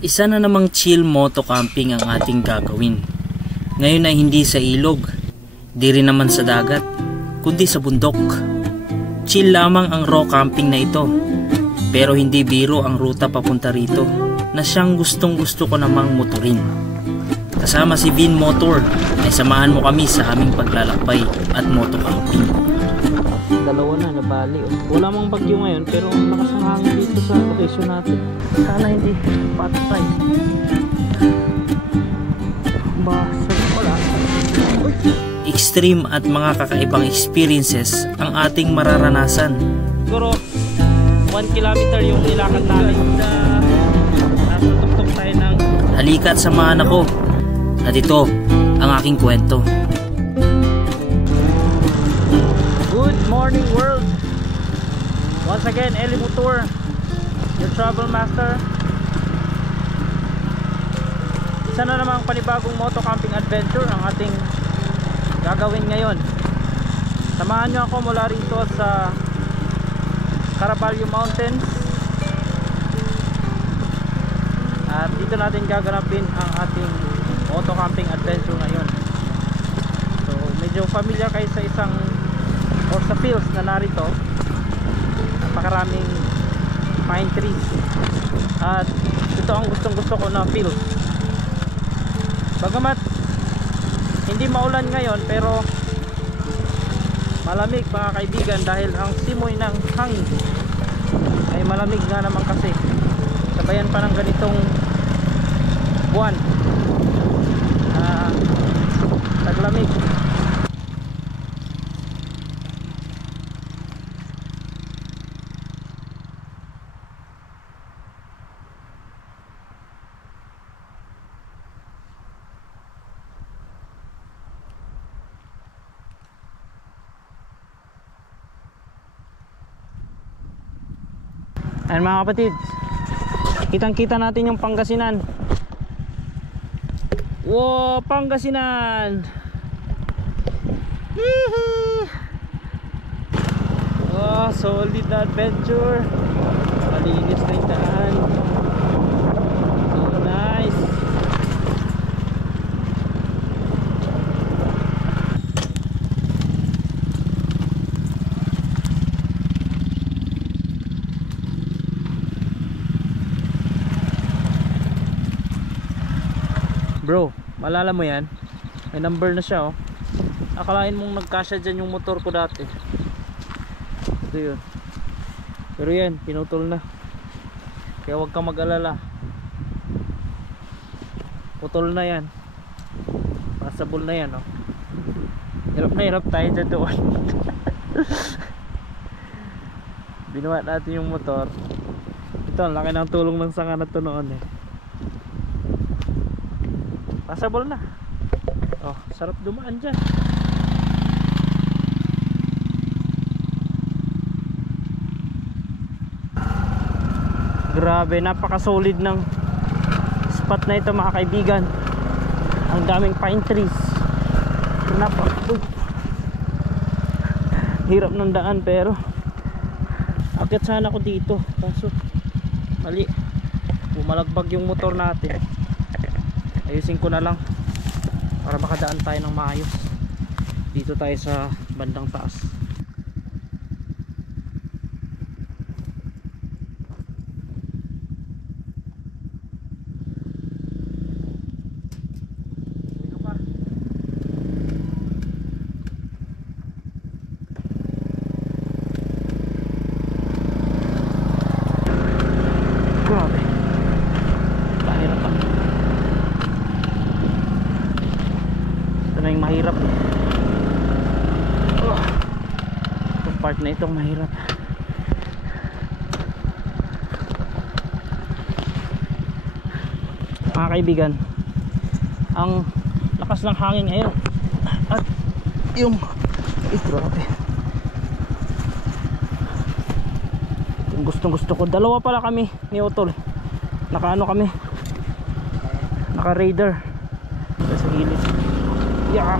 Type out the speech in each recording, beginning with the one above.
Isa na namang chill moto camping ang ating gagawin. Ngayon ay hindi sa ilog, di rin naman sa dagat, kundi sa bundok. Chill lamang ang raw camping na ito. Pero hindi biro ang ruta papunta rito na siyang gustong gusto ko namang motorin. Kasama si Vin Motor ay samahan mo kami sa aming paglalakbay at moto camping. Dalawa na nabali. Wala mang bagyo ngayon pero lakas ng hangin dito sa location natin. Sana hindi patay. Basta wala. Extreme at mga kakaibang experiences ang ating mararanasan. Siguro 1 kilometer yung nilakad namin. Nasa tuktok tayo ng halika at samahan ako. At ito ang aking kwento. Good morning world. Once again, Eli Motor, your travel master. Isa na namang panibagong moto camping adventure ang ating gagawin ngayon. Samahan nyo ako mula rito sa Caraballo Mountains. At dito natin gaganapin ang ating moto camping adventure ngayon. So medyo familiar kayo sa isang or sa fields na narito. Napakaraming pine trees. At ito ang gustong gusto ko na field. Bagamat hindi maulan ngayon pero malamig mga kaibigan dahil ang simoy ng hangin ay malamig nga naman kasi sabayan pa ng ganitong buwan taglamig. Ayan mga kapatid, kitang kita natin yung Pangasinan. Wow, Pangasinan! Oh, solid na adventure. Malinis na yung daan. So nice. Bro, malala mo yan? May number na siya oh. Akalain mong nagkasya dyan yung motor ko dati. Ito yun. Pero yan, pinutol na. Kaya huwag kang mag-alala. Putol na yan. Passable na yan oh. Hirap na hirap tayo dyan doon. Binuhat natin yung motor. Ito, ang laki ng tulong ng sanga na to noon eh. Passable na. Oh, sarap dumaan dyan. Grabe, napaka-solid ng spot na ito mga kaibigan. Ang daming pine trees. Hirap ng daan pero akyat sana ako dito. Kaso mali. Bumalagbag yung motor natin. Ayusin ko na lang para makadaan tayo ng maayos. Dito tayo sa bandang taas. Grabe. Mahirap pa. Ito na yung mahirap eh. Itong part na itong mahirap. Mga kaibigan, ang lakas ng hangin ngayon at yung grabe. Yung gustong gusto ko, dalawa pala kami ni Otol. Nakaano kami, naka raider sa gilid. Yeah.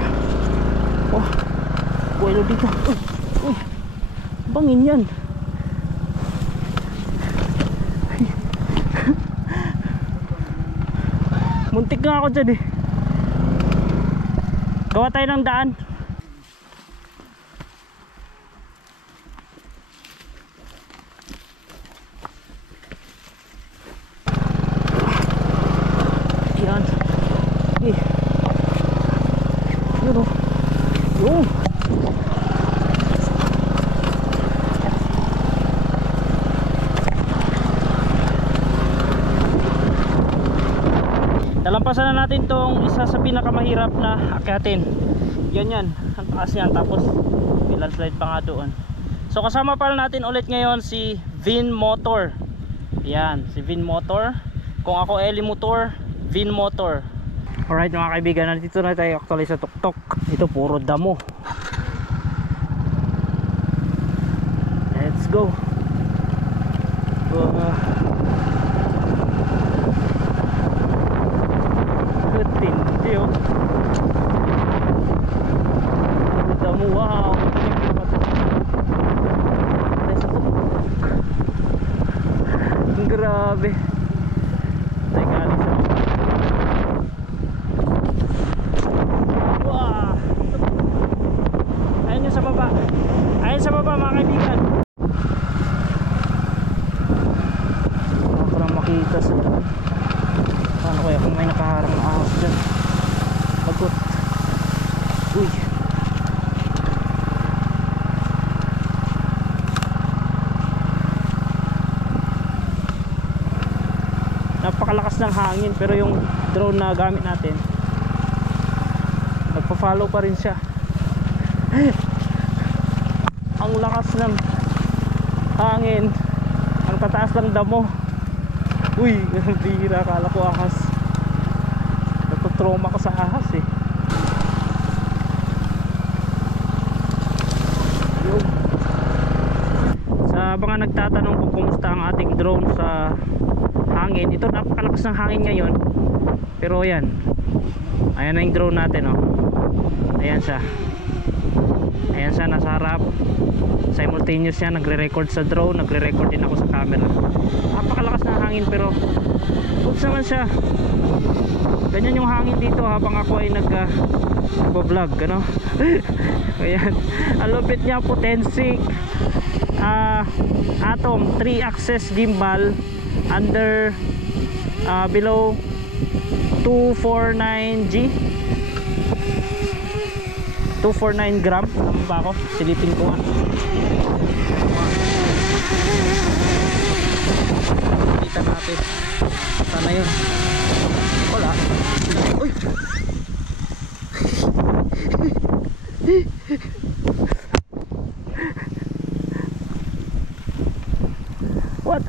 Oh, buwelo dito. Uy, bangin yan. Muntik nga ako dyan eh. Gawa tayo ng daan. Yan. Eh. Yun o. Yung. Nalampasan na natin tong isa sa pinakamahirap na akyatin. Yan, ang taas yan. Tapos may landslide pa nga doon. So kasama pala natin ulit ngayon si Vin Motor. Yan, si Vin Motor. Kung ako Eli Motor, Vin Motor. Alright mga kaibigan, nandito na tayo actually sa tuktok. Ito puro damo. Let's go. Tindi oh. Damo, wow. Grabe. Tayo galing sa wow. Ayun yung sa baba. Ayun sa baba mga kaibigan. Para makita sa daan. Paano kaya kung may nakaharang na ahas dyan? Bagot. Uy. Napakalakas ng hangin pero yung drone na gamit natin nagpa-follow pa rin siya. Ang lakas ng hangin, ang tataas ng damo. Uy, ang bihira, akala ko ahas. Nagtutroma ko sa ahas eh. Sa mga nagtatanong kung kumusta ang ating drone sa hangin, ito napakalakas ng hangin ngayon. Pero yan, ayan na yung drone natin oh. Ayan siya. Ayan siya nasa harap. Simultaneous siya, nagre-record sa drone, nagre-record din ako sa camera. Napakalakas ng hangin pero goods naman siya. Ganyan yung hangin dito habang ako ay nag-vlog ano? Ayan, ang lupit niya, Potensic Atom 3-axis gimbal under below 249G 249 gram. Tama ba ako? Silipin ko nga. Kita natin sana yun. Wala. Uy. What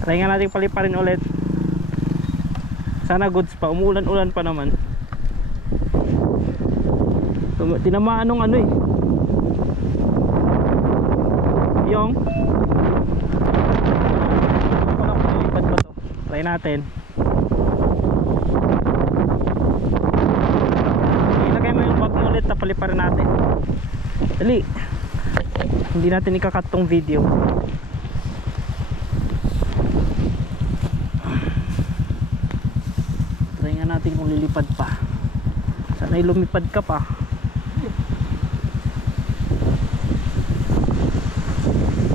try nga natin paliparin ulit. Sana goods pa, umuulan-ulan pa naman. Tinamaan nung ano eh yung palipad ba to? Try natin. Ilagay mo yung bag mo ulit, tapaliparin natin. Dali. Hindi natin ikakat tong video. Try nga natin kung lilipad pa. Sana'y lumipad ka pa.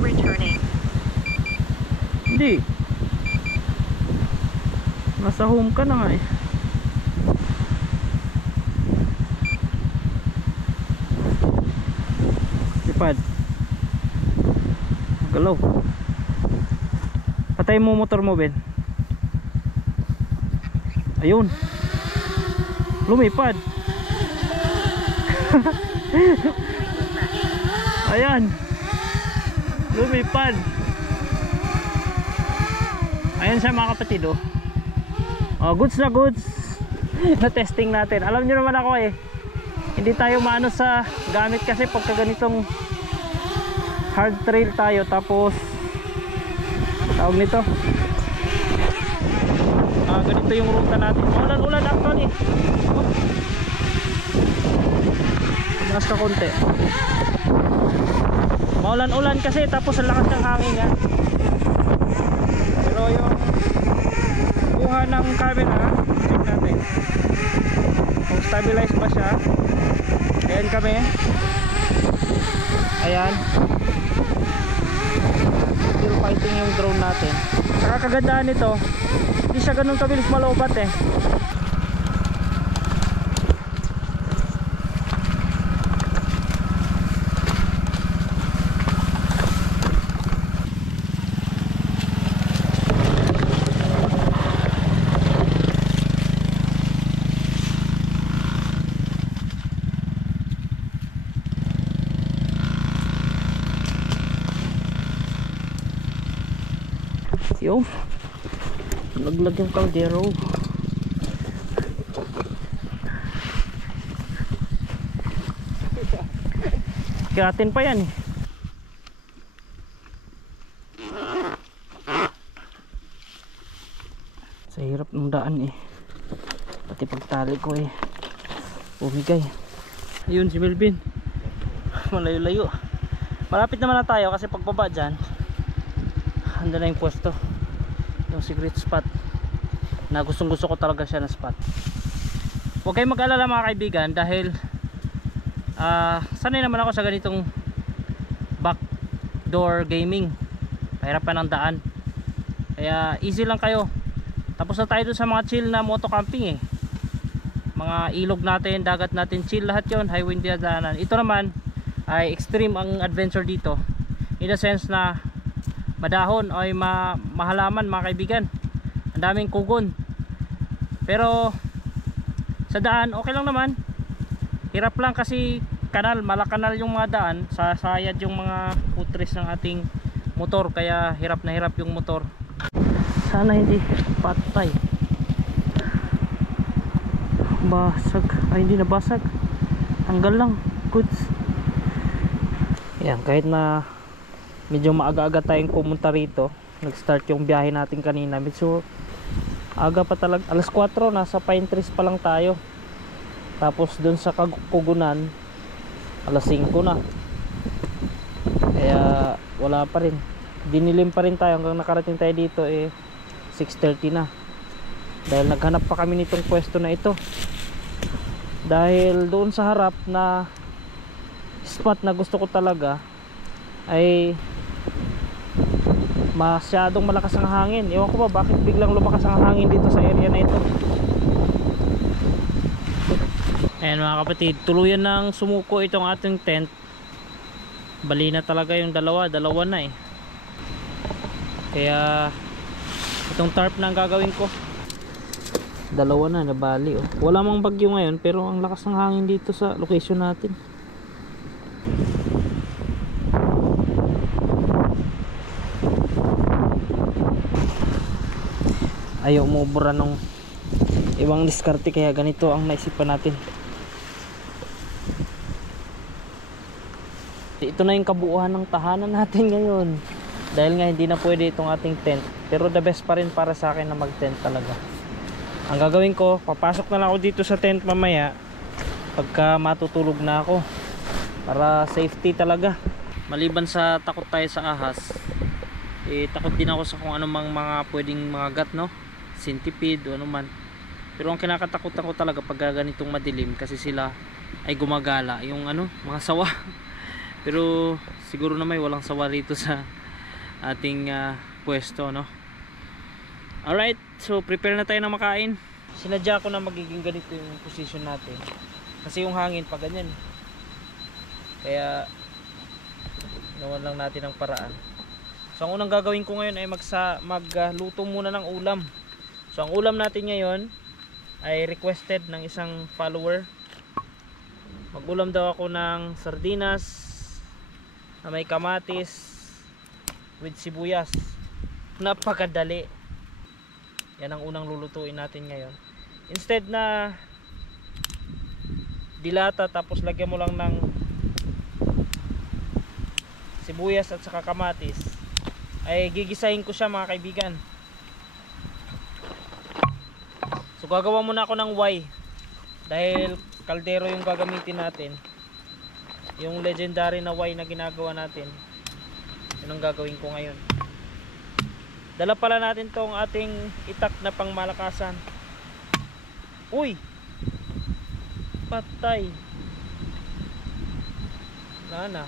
Returning. Hindi. Nasa home ka na nga eh. Lipad. Galaw. Patay mo motor mo, Ben. Ayun. Lumipad. Ayan. Lumipad. Ayan siya mga kapatid oh. Oh, goods na goods. Na testing natin. Alam niyo naman ako eh. Hindi tayo maano sa gamit kasi pagka ganitong hard trail tayo tapos tawag nito. Ganito yung ruta natin. Ulan-ulan actually. Mas ka konti. Maulan-ulan kasi tapos ang lakas ng hangin nga. Pero yung kung stabilize ba siya. Ayan kami. Ayan. Still fighting yung drone natin. Saka kagandaan nito, hindi siya ganun kabilis malobat eh. Yo, laglag yung kaldero. Kiratin pa yan eh. Sa hirap ng daan eh, pati pagtali ko eh bumigay. Ayun si Melvin, malayo-layo. Malapit naman na tayo kasi pagbaba dyan handa na yung pwesto, yung secret spot na gustong gusto ko talaga siya na spot. Huwag kayong mag-alala mga kaibigan dahil sanay naman ako sa ganitong backdoor gaming. Pahirapan ang daan, kaya easy lang kayo. Tapos na tayo dun sa mga chill na moto camping eh, mga ilog natin, dagat natin, chill lahat yon, highway hindi na daanan. Ito naman ay extreme ang adventure dito, in the sense na madahon o mahalaman mga kaibigan, ang daming kugon. Pero sa daan okay lang naman, hirap lang kasi kanal, malakanal yung mga daan, sasayad yung mga putris ng ating motor, kaya hirap na hirap yung motor. Sana hindi patay, basag, ay hindi na basag, tanggal lang, goods. Yan, kahit na medyo maaga-aga tayong pumunta rito, nag-start yung biyahe natin kanina, medyo aga pa talaga, alas 4, nasa Pine Trees pa lang tayo. Tapos dun sa Kugunan alas 5 na, kaya wala pa rin, dinilim pa rin tayo hanggang nakarating tayo dito eh 6:30 na, dahil naghanap pa kami nitong pwesto na ito. Dahil doon sa harap na spot na gusto ko talaga ay masyadong malakas ang hangin. Ewan ko ba bakit biglang lumakas ang hangin dito sa area na ito. Ayan mga kapatid, tuluyan ng sumuko itong ating tent. Bali na talaga yung dalawa na eh. Kaya itong tarp na ang gagawin ko. Dalawa na nabali oh. Wala mang bagyo ngayon pero ang lakas ng hangin dito sa location natin. Ayaw umubura ng ibang diskarte, kaya ganito ang naisipan natin. Ito na yung kabuuan ng tahanan natin ngayon, dahil nga hindi na pwede itong ating tent, pero the best pa rin para sa akin na mag tent talaga. Ang gagawin ko, papasok na lang ako dito sa tent mamaya pagka matutulog na ako, para safety talaga. Maliban sa takot tayo sa ahas, takot din ako sa kung anumang mga pwedeng mga gat, no? Centipede o ano man. Pero ang kinakatakutan ko talaga pag ganitong madilim, kasi sila ay gumagala, yung mga sawa. Pero siguro na may walang sawa rito sa ating pwesto, no? Alright, so prepare na tayo ng makain. Sinadya ko na magiging ganito yung position natin, kasi yung hangin pa ganyan, kaya nawan lang natin ang paraan. So ang unang gagawin ko ngayon ay magluto muna ng ulam. So ang ulam natin ngayon ay requested ng isang follower. Magulam daw ako ng sardinas na may kamatis with sibuyas. Napakadali. Yan ang unang lulutuin natin ngayon. Instead na dilata tapos lagyan mo lang ng sibuyas at saka kamatis, ay gigisahin ko siya mga kaibigan. So gagawa muna ako ng Y, dahil kaldero yung gagamitin natin, yung legendary na Y na ginagawa natin. Yun ang gagawin ko ngayon. Dala pala natin tong ating itak na pangmalakasan. Uy! Patay. Wala na.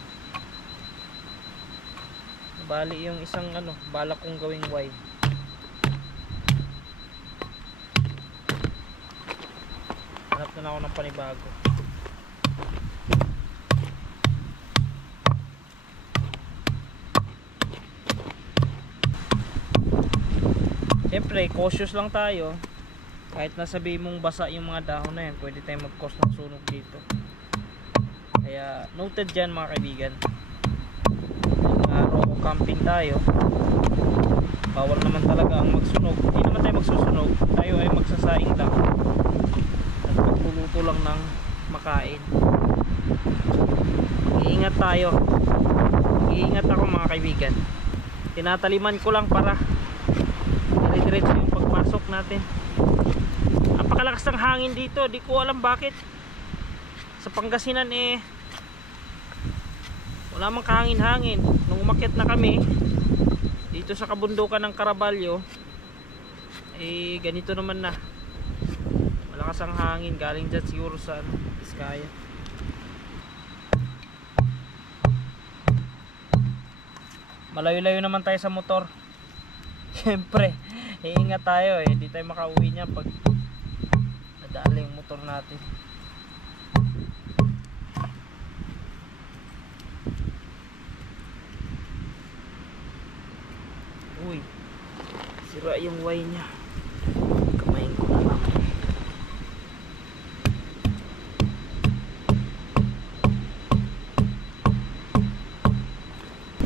Bali yung isang balak kong gawing wide. Hanap na ako ng panibago. Siyempre, cautious lang tayo. Kahit nasabi mong basa yung mga dahon na yan, pwede tayong mag-cause ng sunog dito. Kaya noted dyan mga kaibigan. Roco camping tayo. Bawal naman talaga ang magsunog. Hindi naman tayo magsusunog. Tayo ay magsasaing lang at magluluto lang ng makain. Iingat tayo. Iingat ako mga kaibigan. Tinataliman ko lang para dire-diretso yung pagpasok natin. Napakalakas ng hangin dito. Di ko alam bakit. Sa Pangasinan wala mang kahangin-hangin. Nung umakyat na kami dito sa kabundukan ng Caraballo, ganito naman na. Malakas ang hangin. Galing dyan siguro sa Vizcaya. Malayo-layo naman tayo sa motor. Siyempre, iingat tayo hindi tayo makauwi niya pag nadali yung motor natin. Uy, sira yung wire niya. Kamayin ko na lang.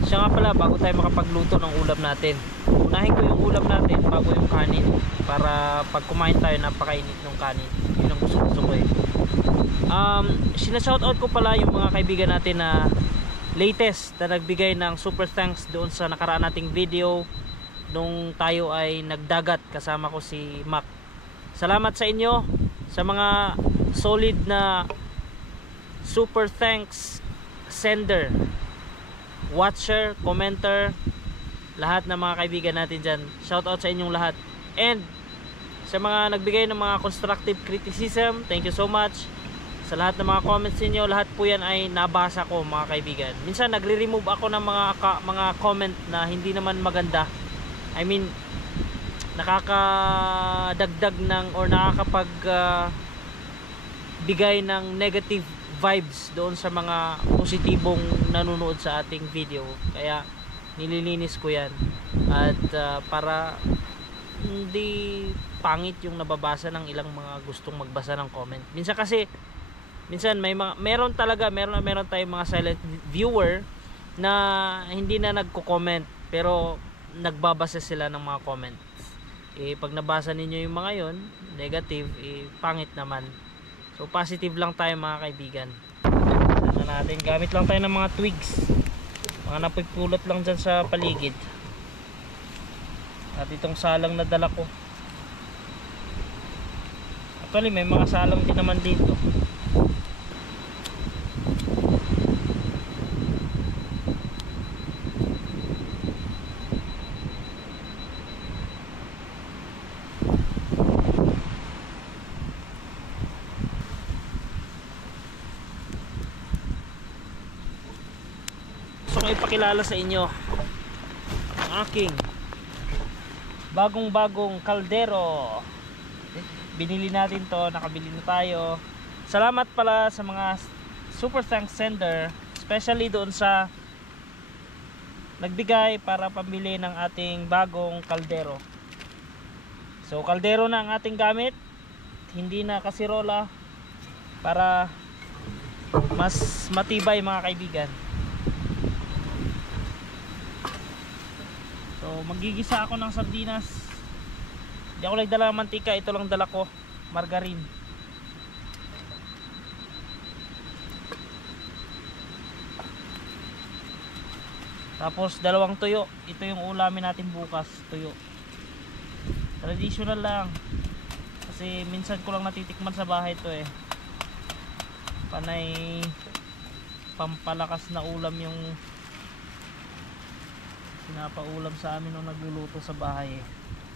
Siya nga pala, bago tayo makapagluto ng ulam natin, unahin ko yung ulam natin bago yung kanin, para pag kumain tayo napakainit ng kanin. Yun ang gusto ko Sinashoutout ko pala yung mga kaibigan natin na latest na nagbigay ng super thanks doon sa nakaraan nating video nung tayo ay nagdagat kasama ko si Mac. Salamat sa inyo sa mga solid na super thanks sender, watcher, commenter, lahat ng mga kaibigan natin dyan. Shoutout sa inyong lahat. And sa mga nagbigay ng mga constructive criticism, thank you so much. Sa lahat ng mga comments niyo, lahat po yan ay nabasa ko mga kaibigan. Minsan nagre-remove ako ng mga comment na hindi naman maganda. I mean, nakakadagdag ng or nakakapag bigay ng negative vibes doon sa mga positibong nanonood sa ating video. Kaya nililinis ko yan. At para hindi pangit yung nababasa ng ilang mga gustong magbasa ng comment. Minsan kasi meron tayong mga silent viewer na hindi na nagko-comment pero nagbabasa sila ng mga comments. Pag nabasa ninyo yung mga yon, negative, pangit naman. So positive lang tayo mga kaibigan. Ano natin, gamit lang tayo ng mga twigs, mga napipulot lang dyan sa paligid. At itong salang na dala ko, actually may mga salang din naman dito. Gusto ko ipakilala sa inyo ang aking bagong kaldero. Binili natin to, nakabili na tayo. Salamat pala sa mga super thanks sender, especially doon sa nagbigay para pambili ng ating bagong kaldero. So kaldero na ang ating gamit, hindi na kasirola, para mas matibay mga kaibigan. So magigisa ako ng sardinas. Hindi ako nagdala ng mantika, ito lang dala ko, margarine. Tapos dalawang tuyo. Ito yung ulamin natin bukas, tuyo. Traditional lang. Kasi minsan ko lang natitikman sa bahay to Panay pampalakas na ulam yung pinapaulam sa amin nung nagluluto sa bahay.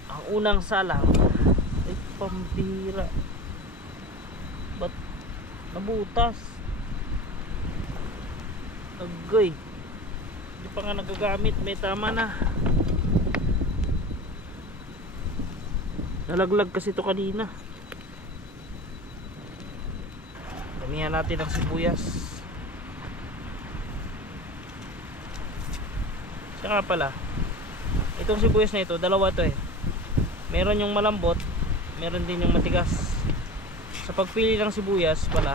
Ang unang salang ay pambira. Nabutas. Agay. Hindi pa nga nagagamit. May tama na. Nalaglag kasi ito kanina. Damihan natin ang sibuyas. Saka pala, itong sibuyas na ito, dalawa to eh. Meron yung malambot, meron din yung matigas. Sa pagpili ng sibuyas pala,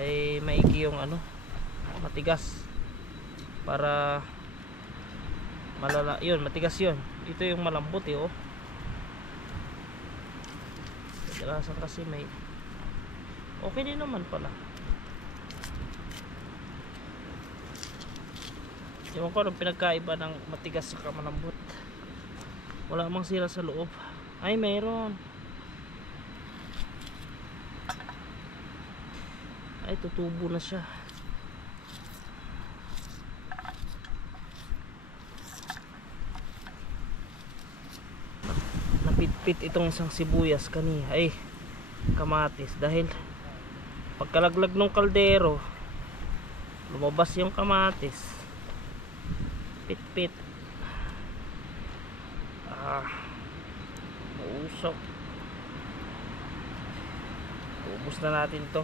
ay maigi yung ano, matigas. Para malala, yun, matigas yun. Ito yung malambot eh, oh. Kadalasan kasi may okay din naman pala. Ewan ko anong pinagkaiba ng matigas sa malambot. Wala mang sira sa loob. Ay mayroon. Ay tutubo na siya. Napitpit itong isang sibuyas kanina. Ay kamatis. Dahil pagkalaglag ng kaldero, lumabas yung kamatis. Pit-pit. Mausok. Ubus na natin to.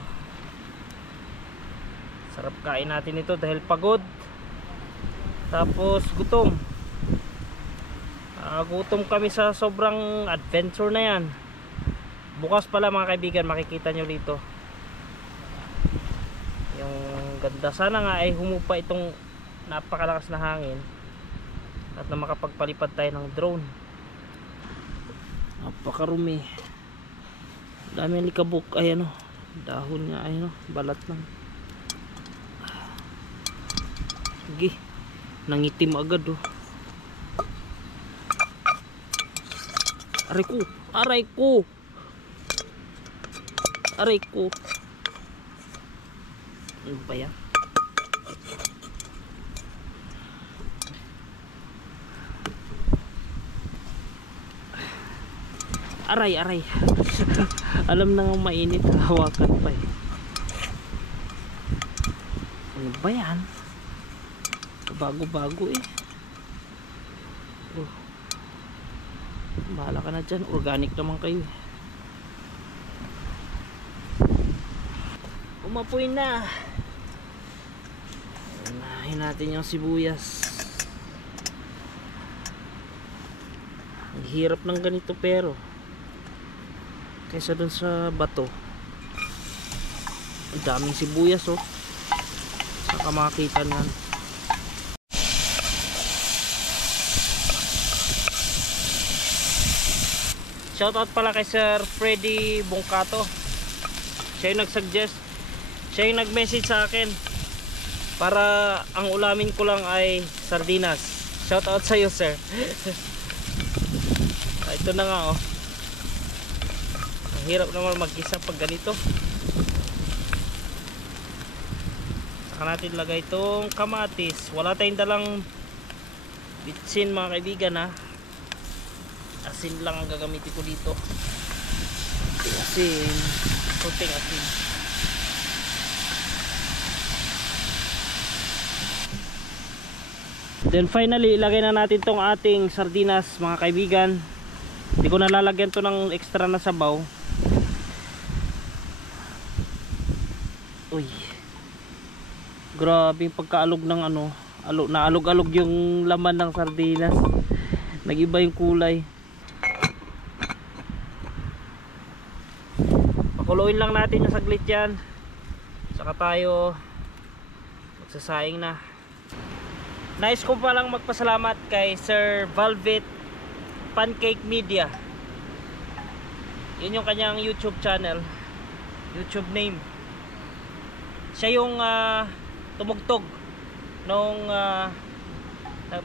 Sarap kain natin ito dahil pagod. Tapos gutom. Gutom kami sa sobrang adventure na yan. Bukas pala mga kaibigan, makikita nyo dito yung ganda. Sana nga ay humupa itong napakalakas na hangin at na makapagpalipad tayo ng drone. Napakarumi. Dami ang likabok. Ay ano, dahon nga, ay ano, balat lang. Sige, nangitim agad oh. Aray ko, aray ko, aray ko. Ano ba yan? Aray, aray. Alam na nga mainit, hawakan pa eh. Ano ba yan? Bago-bago eh. Oh. Bahala ka na dyan, organic naman kayo. Umapoy na. Unahin natin yung sibuyas. Ang hirap ng ganito pero kaysa dun sa bato. Ang daming sibuyas oh. Saka makakita niyan. Shoutout pala kay Sir Freddy Bongkato. Siya yung nag-suggest, siya yung nag-message sa akin para ang ulamin ko lang ay sardinas. Shoutout sa iyo sir. Ito na nga oh. Ang hirap naman mag-isa pag ganito. Saka natin lagay itong kamatis. Wala tayong dalang bitsin mga kaibigan ha. Asin lang ang gagamitin ko dito. Asin, kunting asin. Then finally, ilagay na natin tong ating sardinas mga kaibigan. Hindi ko nalalagyan to ng extra na sabaw. Uy, grabe yung pagkaalog ng ano, naalog-alog yung laman ng sardinas. Nag-iba yung kulay. Pakuluin lang natin yung saglit yan. Saka tayo magsasaing na. Nice ko palang magpasalamat kay Sir Velvet Pancake Media. Yun yung kanyang YouTube channel, YouTube name. Siya yung tumugtog nung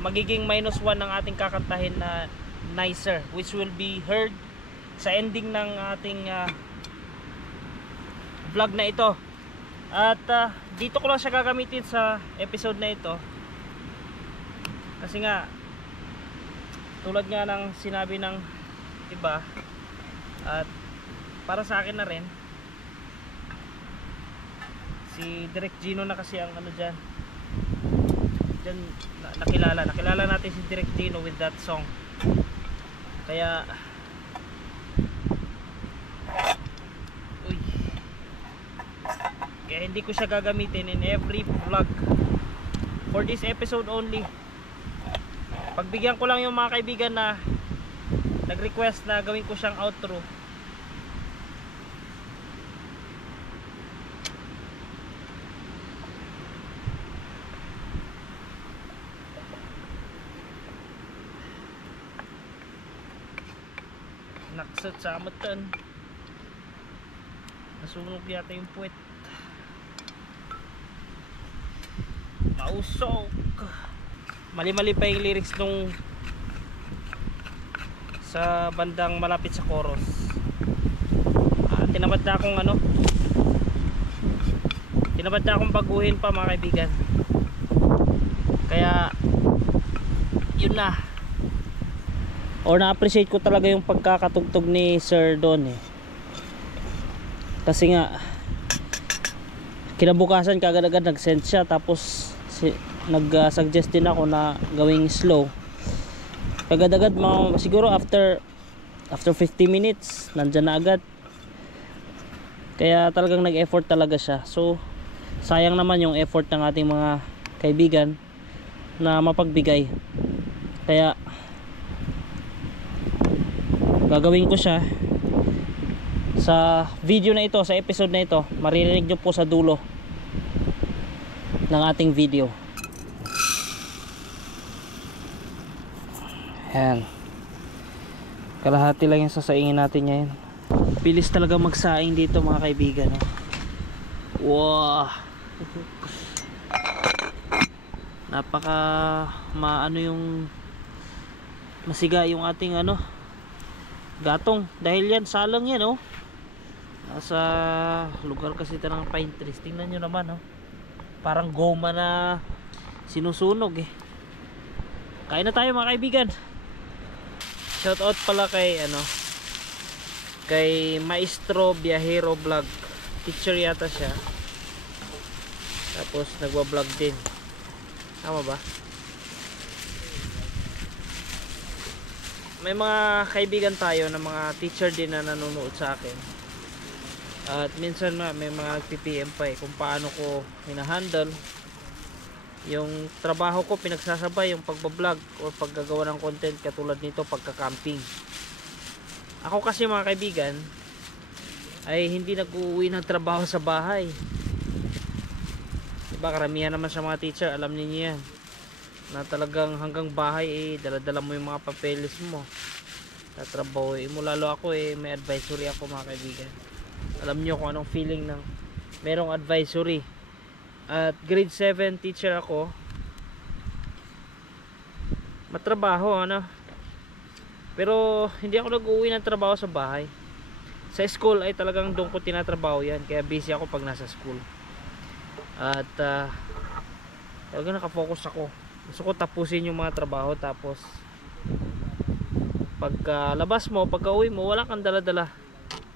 magiging -1 ng ating kakantahin na Nicer, which will be heard sa ending ng ating vlog na ito. At dito ko lang siya gagamitin sa episode na ito kasi nga tulad nga ng sinabi ng iba at para sa akin na rin, Si Direk Gino na kasi ang ano dyan. Dyan nakilala natin si Direk Gino with that song. Kaya hindi ko siya gagamitin in every vlog. For this episode only. Pagbigyan ko lang yung mga kaibigan na nag-request na gawin ko siyang outro. Naksat sa amatan. Nasunog yata yung puwet. Mausok. Mali-mali pa yung lyrics nung sa bandang malapit sa chorus. Tinamad na akong tinamad na akong baguhin pa mga kaibigan. Kaya yun na. Or na-appreciate ko talaga yung pagkakatugtog ni Sir Don kasi nga kinabukasan kagad-agad nag-send siya, tapos nag-suggest din ako na gawing slow kagad-agad, siguro after 50 minutes nandyan na agad. Kaya talagang nag-effort talaga siya. So sayang naman yung effort ng ating mga kaibigan na mapagbigay. Kaya gagawin ko siya sa video na ito, sa episode na ito. Maririnig nyo po sa dulo ng ating video. Ayan, kalahati lang yung sasaingin natin ngayon. Bilis talaga magsaing dito mga kaibigan. Wow, napaka maano yung masiga yung ating gatong, dahil yan salang yan nasa lugar kasi ito ng pine trees. Tingnan nyo naman parang goma na sinusunog Kain na tayo mga kaibigan. Shout out pala kay kay Maestro Biyahero Vlog. Teacher yata siya, tapos nagwa-vlog din, tama ba? May mga kaibigan tayo na mga teacher din na nanonood sa akin. At minsan may mga nagpi-PM pa kung paano ko hinahandle yung trabaho ko, pinagsasabay yung pagbablog o paggagawa ng content katulad nito, pagka-camping. Ako kasi mga kaibigan ay hindi nag-uuwi ng trabaho sa bahay. Diba, karamihan naman sa mga teacher, alam niyo yan, na talagang hanggang bahay dala-dala mo yung mga papeles mo sa trabaho. Lalo ako may advisory ako mga kaibigan. Alam niyo kung anong feeling ng merong advisory. At grade 7 teacher ako. Matrabaho pero hindi ako nag-uwi ng trabaho sa bahay. Sa school ay talagang doon ko tinatrabaho yan, kaya busy ako pag nasa school. At talagang nakafocus ako. Gusto ko tapusin yung mga trabaho, tapos pagka labas mo, pagka uwi mo, wala kang dala-dala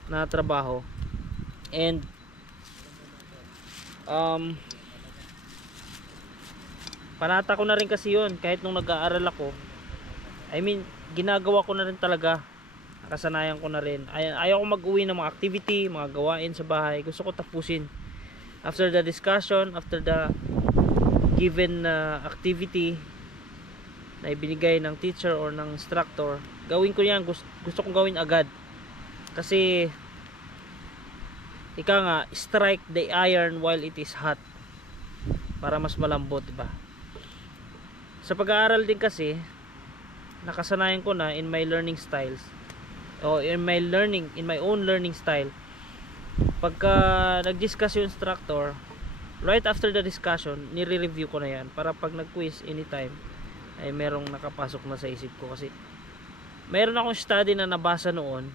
na trabaho. And panata ko na rin kasi yun kahit nung nag-aaral ako. I mean, ginagawa ko na rin talaga, nakasanayan ko na rin. Ayaw ko mag-uwi ng mga activity, mga gawain sa bahay. Gusto ko tapusin after the discussion, after the given activity na ibinigay ng teacher or ng instructor. Gawin ko yan, gusto kong gawin agad. Kasi ika nga, strike the iron while it is hot, para mas malambot, diba? Sa pag-aaral din kasi, nakasanayan ko na in my learning styles, o in my own learning style, pagka nag-discuss yung instructor, right after the discussion, nire-review ko na yan para pag nag-quiz anytime ay merong nakapasok na sa isip ko. Kasi mayroon akong study na nabasa noon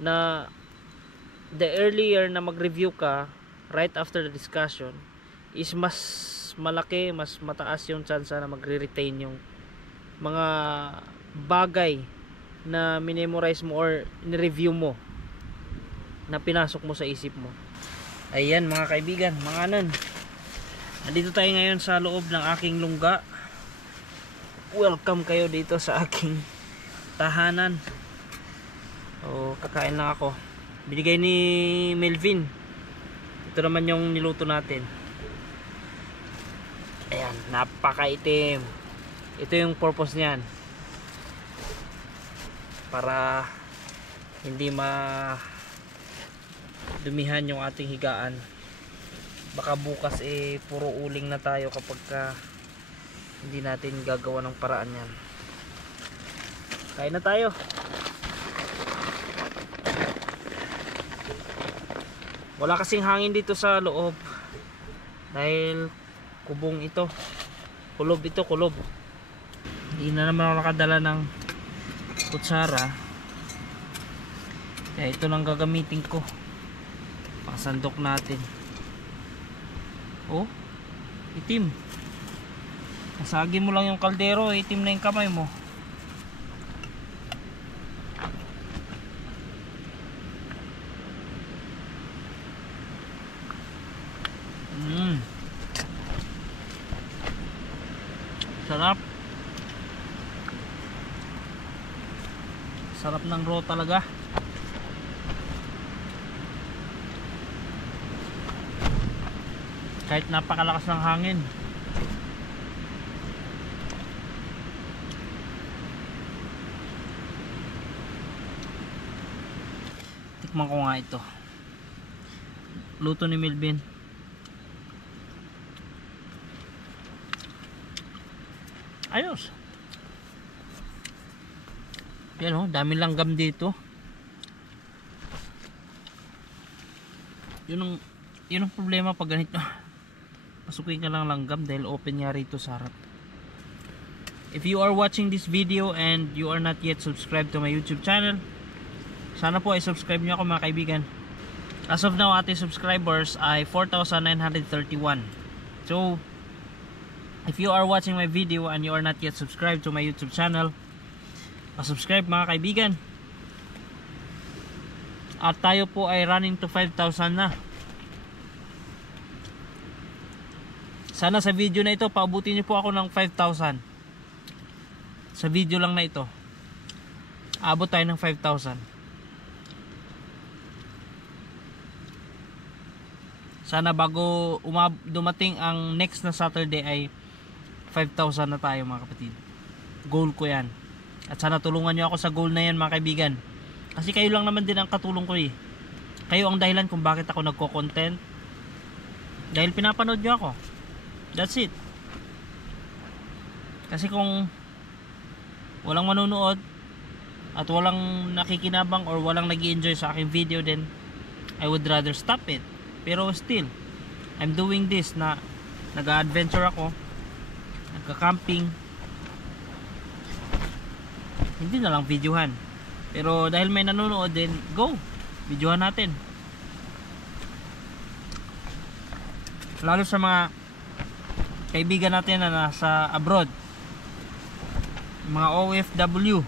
na the earlier na mag-review ka right after the discussion is mas malaki, mas mataas yung chance na magre-retain yung mga bagay na minemorize mo or ni-review mo, na pinasok mo sa isip mo. Ayan mga kaibigan, mga anon. Nandito tayo ngayon sa loob ng aking lungga. Welcome kayo dito sa aking tahanan. O, kakain lang ako. Binigay ni Melvin. Ito naman yung niluto natin. Ayan, napakaitim. Ito yung purpose niyan. Para hindi dumihan yung ating higaan. Baka bukas puro uling na tayo kapag hindi natin gagawa ng paraan yan. Kain na tayo. Wala kasing hangin dito sa loob dahil kubong ito. Kulob ito, kulob. Hindi na naman ako nakadala ng kutsara, kaya ito lang gagamitin ko. Pasandok natin. Oh, itim. Nasagi mo lang yung kaldero, itim na yung kamay mo. Sarap. Sarap ng raw talaga. Kahit napakalakas ng hangin. Tikman ko nga ito. Luto ni Melvin. Ayos. Yan o, dami langgam dito. Yun ang problema pag ganito. Pasukin ka lang langgam dahil open nga rito sa harap. If you are watching this video and you are not yet subscribed to my YouTube channel, sana po ay subscribe nyo ako mga kaibigan. As of now, ating subscribers ay 4,931. So, if you are watching my video and you are not yet subscribed to my YouTube channel, subscribe mga kaibigan. At tayo po ay running to 5,000 na. Sana sa video na ito paabutin niyo po ako ng 5,000. Sa video lang na ito abot tayo ng 5,000. Sana bago dumating ang next na Saturday ay 5,000 na tayo mga kapatid. Goal ko yan. At sana tulungan nyo ako sa goal na yan mga kaibigan. Kasi kayo lang naman din ang katulong ko eh. Kayo ang dahilan kung bakit ako nagko-content. Dahil pinapanood nyo ako. That's it. Kasi kung walang manonood at walang nakikinabang or walang nag-i-enjoy sa aking video, then I would rather stop it. Pero still, I'm doing this na nag-adventure ako, nagka-camping. Hindi na lang videohan. Pero dahil may nanonood din, go! Videohan natin. Lalo sa mga kaibigan natin na nasa abroad, mga OFW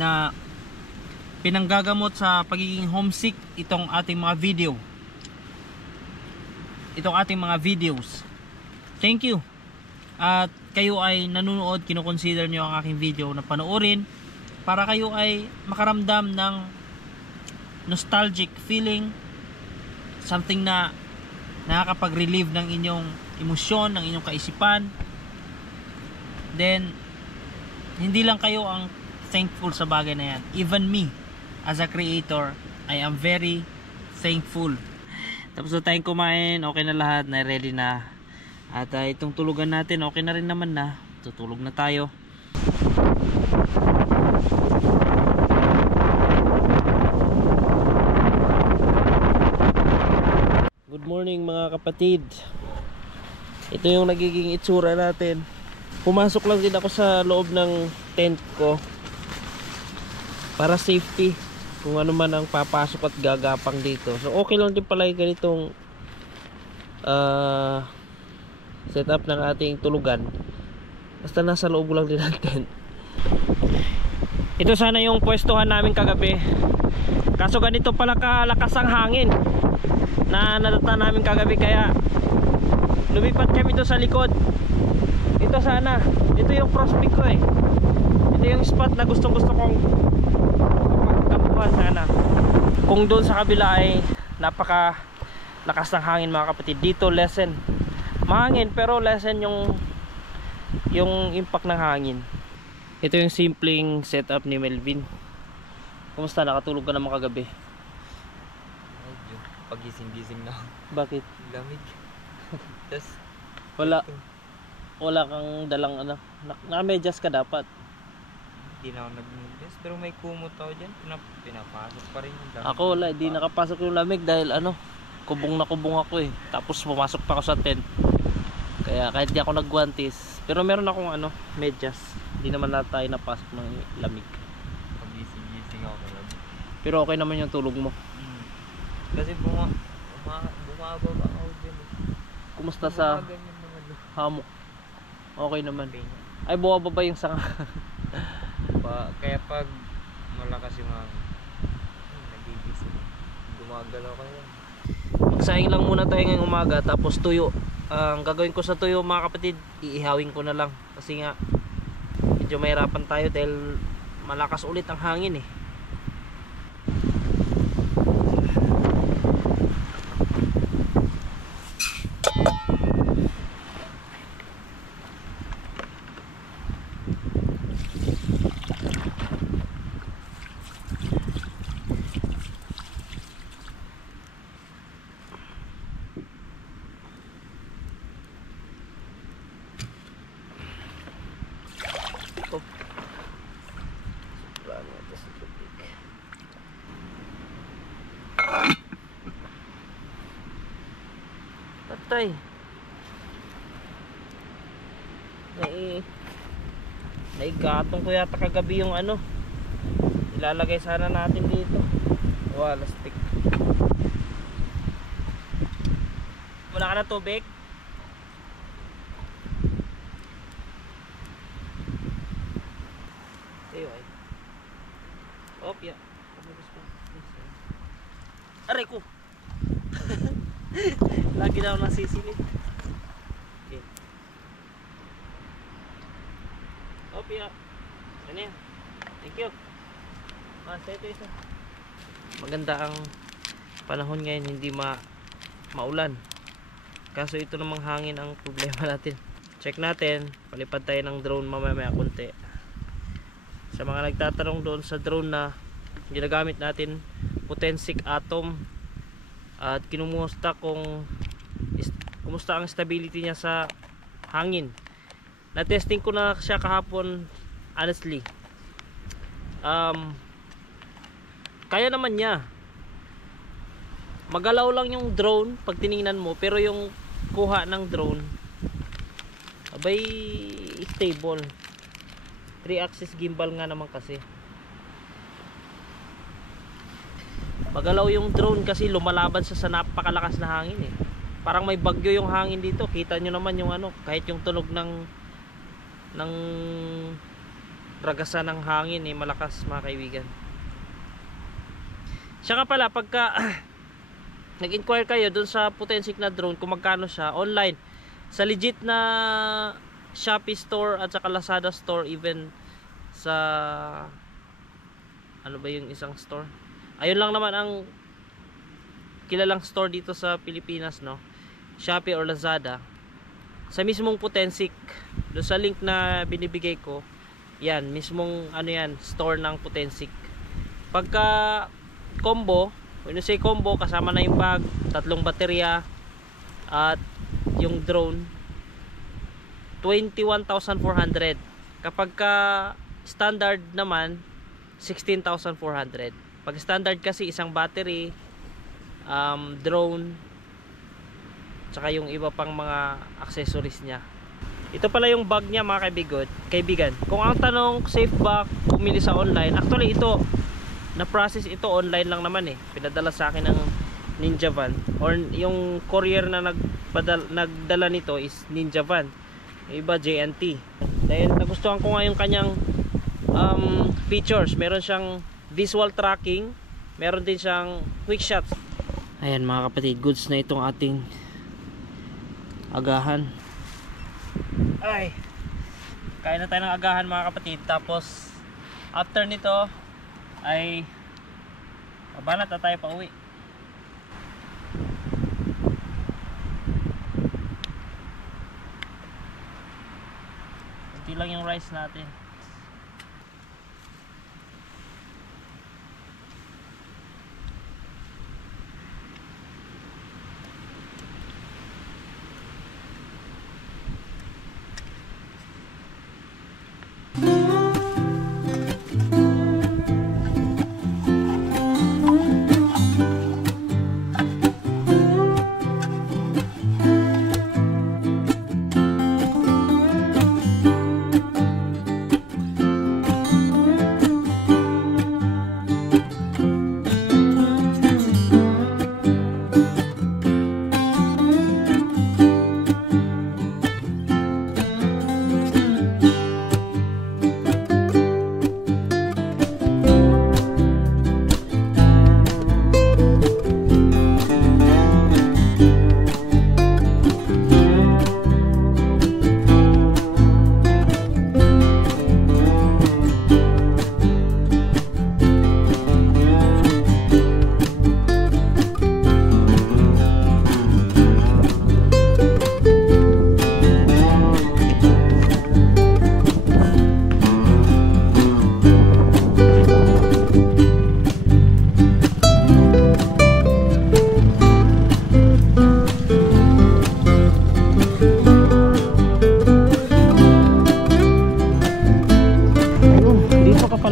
na pinanggagamot sa pagiging homesick itong ating mga video, itong ating mga videos. Thank you. At kayo ay nanonood, kino-consider nyo ang aking video na panoorin para kayo ay makaramdam ng nostalgic feeling, something na nakakapag-relieve ng inyong emosyon, ng inyong kaisipan. Then hindi lang kayo ang thankful sa bagay na yan, even me as a creator, I am very thankful. Tapos na tayong kumain, okay na lahat, na ready na. At itong tulugan natin, okay na rin naman na. Tutulog na tayo. Good morning mga kapatid. Ito yung nagiging itsura natin. Pumasok lang din ako sa loob ng tent ko para safety, kung ano man ang papasok at gagapang dito. So okay lang din pala yung ganitong setup ng ating tulugan. Basta nasa loob lang din ng tent. Ito sana yung pwestuhan namin kagabi. Kaso ganito pala kalakas ang hangin na nadata namin kagabi, kaya lumipat kami doon sa likod. Ito sana, ito yung prospect ko eh. Ito yung spot na gustong gusto kong magkampuhan sana. Kung doon sa kabila ay napaka lakas ng hangin mga kapatid, dito lessen mahangin pero lessen yung impact ng hangin. Ito yung simpleng setup ni Melvin. Kumusta, nakatulog ka naman kagabi? Medyo pagising-gising na. Bakit? Lamig. Tapos wala kang dalang ano, naka-medyas ka dapat. hindi na ako nag-medyas. Pero may kumot ako dyan. Pinapasok pa rin yung lamig. Ako wala, di nakapasok yung lamig dahil ano, kubong na kubong ako eh. Tapos pumasok pa ako sa tent. Kaya kahit di ako nagguantis, pero meron akong ano, medyas. Hindi naman na tayo napasok ng lamig. Pagising-gising ako kagabi. Pero okay naman yung tulog mo. Kasi bumababa ako dyan eh. Kumusta sa Ganyan naman. hamok? Okay naman. Pain. Ay, buwababa yung sanga. Kaya pag malakas yung hangin, nagigising. Gumagalaw ka yan. Magsaing lang muna tayo ngayong umaga, tapos tuyo. Ang gagawin ko sa tuyo mga kapatid, iihawin ko na lang. Kasi nga, medyo mahirapan tayo dahil malakas ulit ang hangin eh. Patay. Naigatong ko yata kagabi yung ano. Ilalagay sana natin dito. Wala, stick. Wala ka na tubig? Ayo ay. Opya. Aray ko. Lagi na ako nasisilip. Okay. Opya. Ano yan? Thank you. Ito isa. Maganda ang panahon ngayon, hindi maulan. Kaso ito namang hangin ang problema natin. Check natin. Palipad tayo ng drone mamaya konti. Sa mga nagtatanong doon sa drone na ginagamit natin, Potensic Atom, at kinumusta kumusta ang stability niya sa hangin. Na-testing ko na siya kahapon, honestly. Kaya naman niya. Magalaw lang yung drone pag tiningnan mo, pero yung kuha ng drone abay stable. 3-axis gimbal nga naman kasi. Magalaw yung drone kasi lumalaban sa napakalakas na hangin eh. Parang may bagyo yung hangin dito. Kita nyo naman yung ano, kahit yung tunog ng ragasan ng hangin eh, malakas mga kaibigan. Siya nga pala, pagka nag-inquire kayo dun sa Potensic na drone kung magkano siya online, sa legit na Shopee store at saka Lazada store, even sa ano ba yung isang store, ayun lang naman ang kilalang store dito sa Pilipinas, no? Shopee or Lazada. Sa mismong Potensic, doon sa link na binibigay ko, yan, mismong ano yan, store ng Potensic. Pagka combo, when you say combo, kasama na yung bag, 3 baterya at yung drone, 21,400. Kapag ka standard naman, 16,400. Pag standard kasi isang battery, drone, tsaka yung iba pang mga accessories niya. Ito pala yung bag niya mga kaibigan. Kung ang tanong, safe ba pumili sa online? Actually ito, na-process ito online lang naman eh. Pinadala sa akin ng Ninja Van, or yung courier na nagdala nito is Ninja Van, yung iba JNT. Dahil nagustuhan ko nga yung kanyang features. Meron siyang visual tracking Meron din siyang quick shot. Ayan mga kapatid, goods na itong ating agahan. Ay, kain na tayo ng agahan mga kapatid. Tapos after nito ay mabanat na tayo pa uwi. Kunti lang yung rice natin.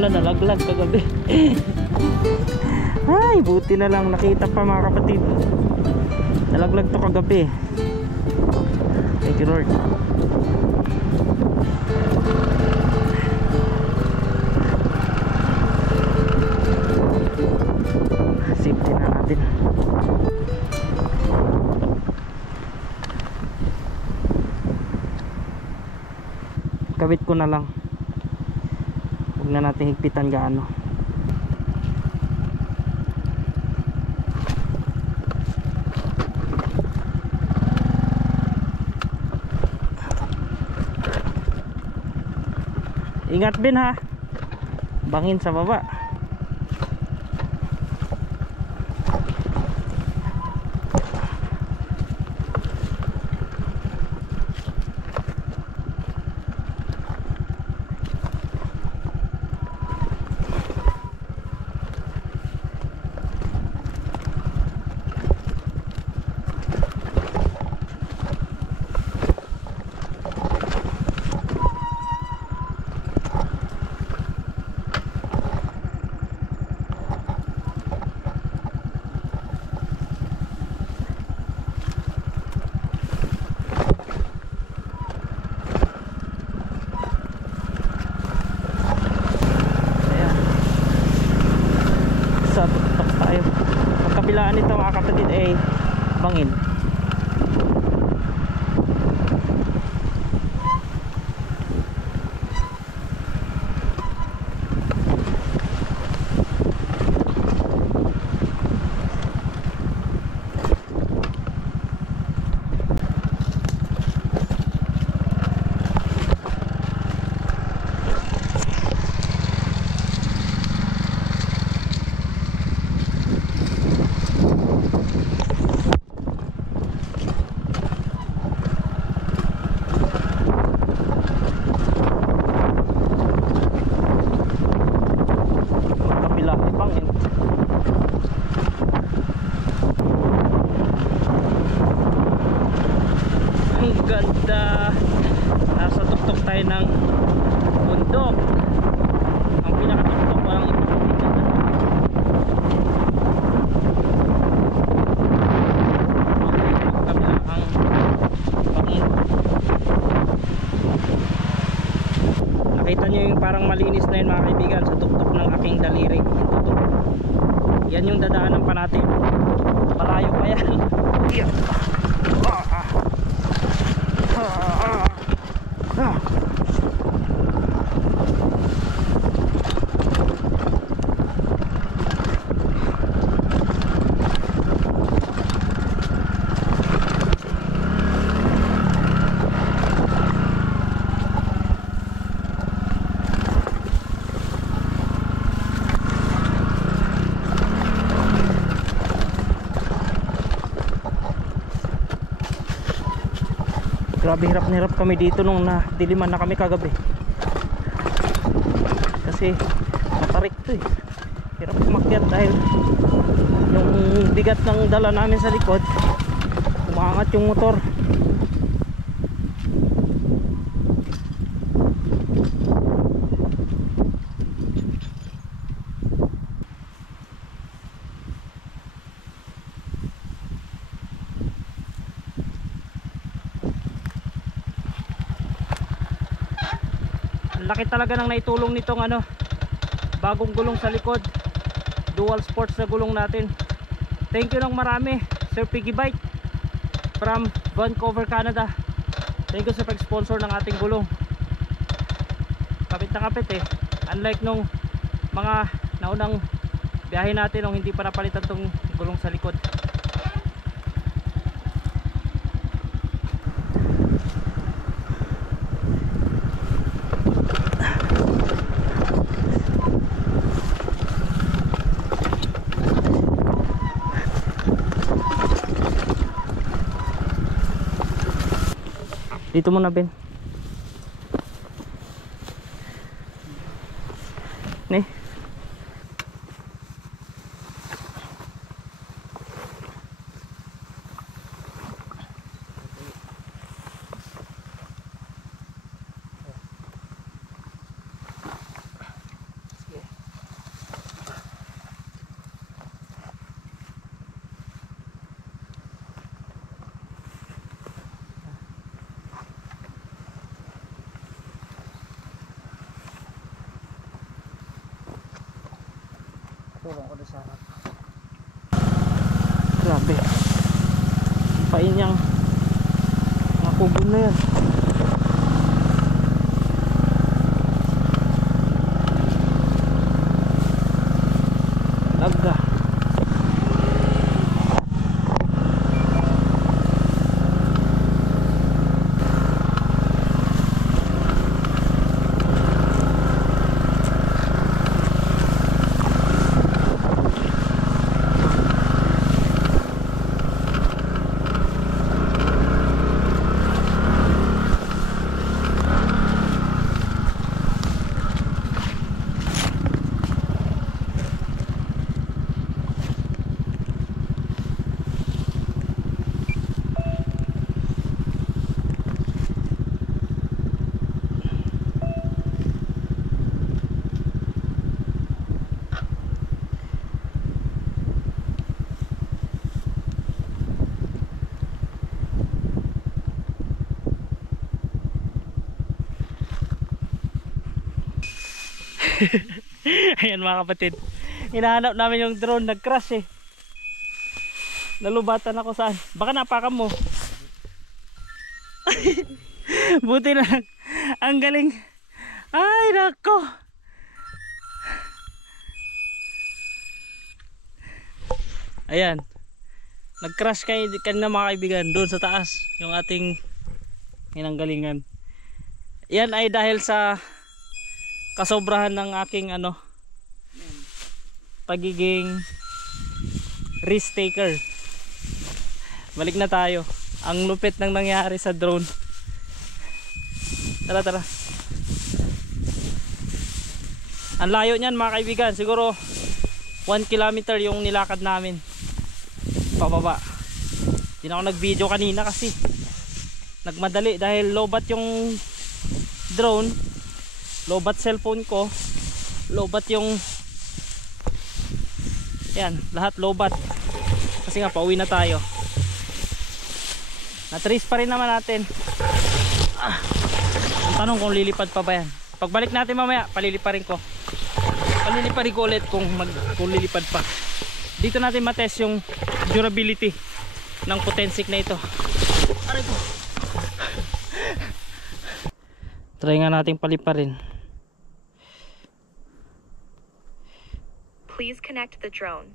Nalaglag kagabi. Ay, buti na lang nakita pa mga kapatid. Nalaglag to kagabi. Thank you Lord. Safety na natin. Kabit ko na lang. Huwag na natin higpitan gaano. Ingat din ha. Bangin sa baba. Kabilaan nito mga kapatid ay bangin. Ganda. Nasa tuktok tayo ng bundok. Ang pinakatuktok walang ipapakita na. Kabila ang bangin. Nakita nyo yung parang malinis na yun mga kaibigan sa tuktok ng aking daliri. Yan yung dadaanan pa natin. Malayo pa yan. Grabe, hirap na hirap kami dito nung nadiliman na kami kagabi. Kasi matarik to eh. Hirap umakyat dahil yung bigat ng dala namin sa likod, umaangat yung motor. Laki talaga ng naitulong nitong bagong gulong sa likod, dual sports na gulong natin. Thank you ng marami Sir Piggy Bike from Vancouver, Canada. Thank you sa pag-sponsor ng ating gulong. Kapit na kapit eh, unlike nung mga naunang biyahe natin nung hindi pa napalitan tong gulong sa likod. Dito muna, Ben. Nih. Tulong ko doon sa harap. Grabe, pain niyang mga kubon na yan. Lagda. Ayan mga kapatid, hinahanap namin yung drone, nag-crash eh. Nalubatan ako saan. Baka napakan mo. Buti na lang. Ang galing. Ay nako. Ayan, nag-crash kanina mga kaibigan doon sa taas, yung ating hinanggalingan. Yan ay dahil sa kasobrahan ng aking pagiging risk taker. Balik na tayo. Ang lupit ng nangyari sa drone. Tara tara. Ang layo niyan mga kaibigan, siguro 1 kilometer yung nilakad namin pababa. Hindi na ako nag video kanina kasi nagmadali dahil lowbat yung drone, lowbat cellphone ko, lowbat yung yan, lahat lowbat kasi nga pauwi na tayo. Na-trace pa rin naman natin. Ang tanong kung lilipad pa ba yan. Pagbalik natin mamaya paliliparin ko ulit kung lilipad pa. Dito natin matest yung durability ng Potensic na ito. Aray ko. Try nga natin paliparin. Please connect the drone.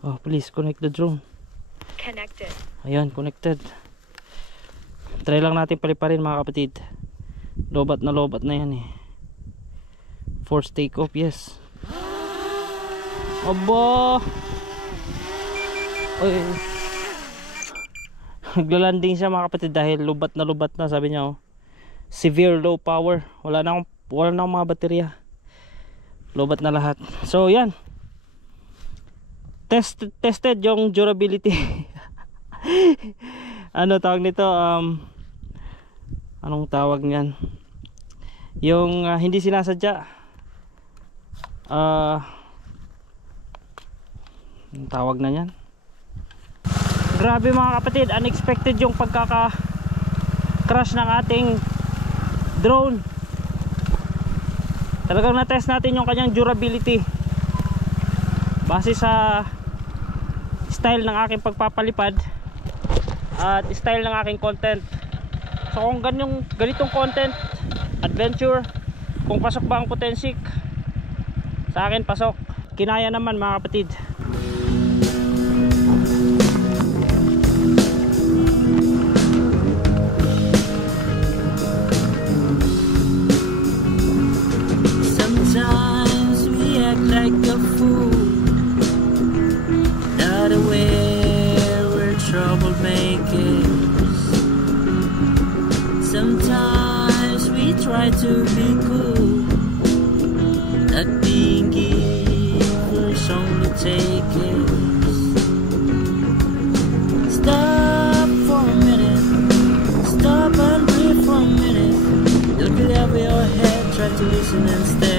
Oh, please connect the drone. Connected. Ayan, connected. Try lang natin paliparin mga kapatid. Lobat na yan eh. Force take off, yes. Aba. Oy. naglalanding siya mga kapatid dahil lubat na sabi niya oh. Severe low power, wala na akong mga baterya, lubat na lahat. So yan, tested yung durability. Ano tawag nito, anong tawag niyan, yung hindi sinasadya, ang tawag na yan. Grabe mga kapatid, unexpected yung pagkaka crash ng ating drone. Talagang na-test natin yung kanyang durability base sa style ng aking pagpapalipad at style ng aking content. So kung ganitong content, adventure, kung pasok ba ang potensik, sa akin pasok. Kinaya naman mga kapatid. Sometimes we act like a fool, not aware we're troublemakers. Sometimes we try to be cool, not being givers, only takers. Stop for a minute, stop and breathe for a minute. Don't get out of your head, try to listen and stay.